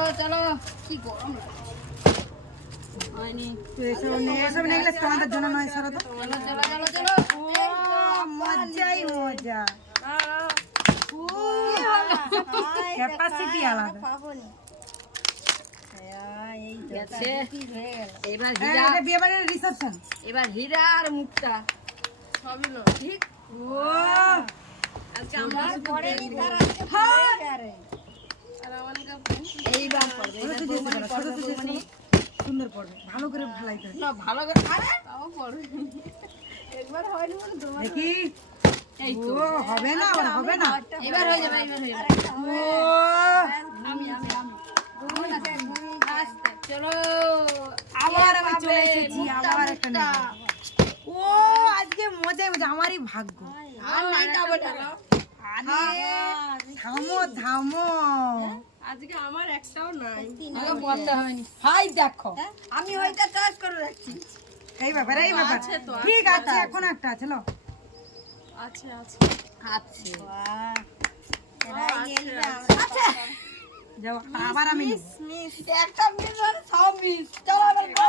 চলো চলো কি গরম হয়নি এসব নেকলেস তোমাদের জন্য নয় সরো তো চলো চলো চলো চলো মজাই মজা ক্যাপাসিটি আলাদা গেছে এবার হ্যাঁ, হীরা এটা বিয়ে বাড়ির রিসেপশন এবার হীরা আর মুক্তা সবই লো ঠিক ও আজকে আমরা পড়েনি তার এইবার পড়বে ছোট তো যেতে পারো, ছোট তো যেতে পারো। সুন্দর পড়বে ভালো করে ভালাইতে হবে। না ভালো করে আরে তাও পড়বে একবার হয়নি বলে তোমার দেখি এই তো ও হবে না আর হবে না এবার হয়ে যাবে এবার হয়ে যাবে ও আমি আস্তে চলো আবার আমি চলে এসেছি আবার একটা নেব। ও আজকে মজাই মজা আমারই ভাগ্য আর নাই কাবো ঢালো আরে থামো থামো আজকে আমার একটাও নাই আগে পড়তে হয়নি হাই দেখো আমি ওইটা চার্জ করে রাখছি এই ব্যাপার আছে তো, ঠিক আছে এখন একটা আছে লো আছে আছে আছে যাও আবার আমি নেব। একটা মিস আর সব মিস চলো এবার